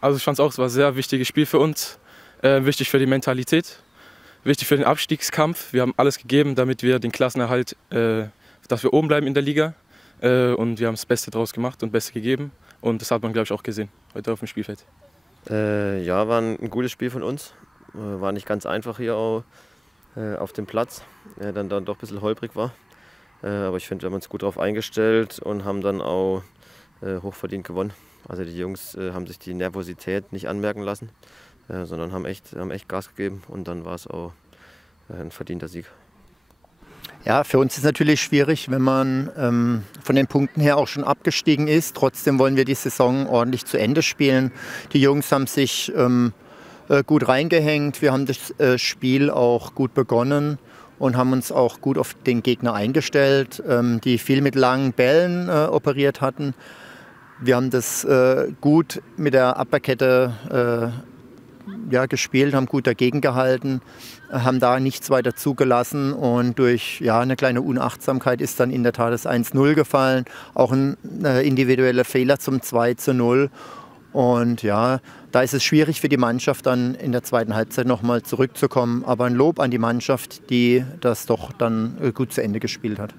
Also ich fand es auch, es war ein sehr wichtiges Spiel für uns, wichtig für die Mentalität, wichtig für den Abstiegskampf. Wir haben alles gegeben, damit wir den Klassenerhalt, dass wir oben bleiben in der Liga. Und wir haben das Beste draus gemacht und Beste gegeben. Und das hat man, glaube ich, auch gesehen heute auf dem Spielfeld. Ja, war ein gutes Spiel von uns. War nicht ganz einfach hier auch, auf dem Platz, der dann doch ein bisschen holprig war. Aber ich finde, wir haben uns gut darauf eingestellt und haben dann auch hochverdient gewonnen. Also die Jungs haben sich die Nervosität nicht anmerken lassen, sondern haben echt Gas gegeben und dann war es auch ein verdienter Sieg. Ja, für uns ist es natürlich schwierig, wenn man von den Punkten her auch schon abgestiegen ist. Trotzdem wollen wir die Saison ordentlich zu Ende spielen. Die Jungs haben sich gut reingehängt. Wir haben das Spiel auch gut begonnen und haben uns auch gut auf den Gegner eingestellt, die viel mit langen Bällen operiert hatten. Wir haben das gut mit der Abwehrkette gespielt, haben gut dagegen gehalten, haben da nichts weiter zugelassen und durch eine kleine Unachtsamkeit ist dann in der Tat das 1:0 gefallen. Auch ein individueller Fehler zum 2:0. Und ja, da ist es schwierig für die Mannschaft dann in der zweiten Halbzeit nochmal zurückzukommen. Aber ein Lob an die Mannschaft, die das doch dann gut zu Ende gespielt hat.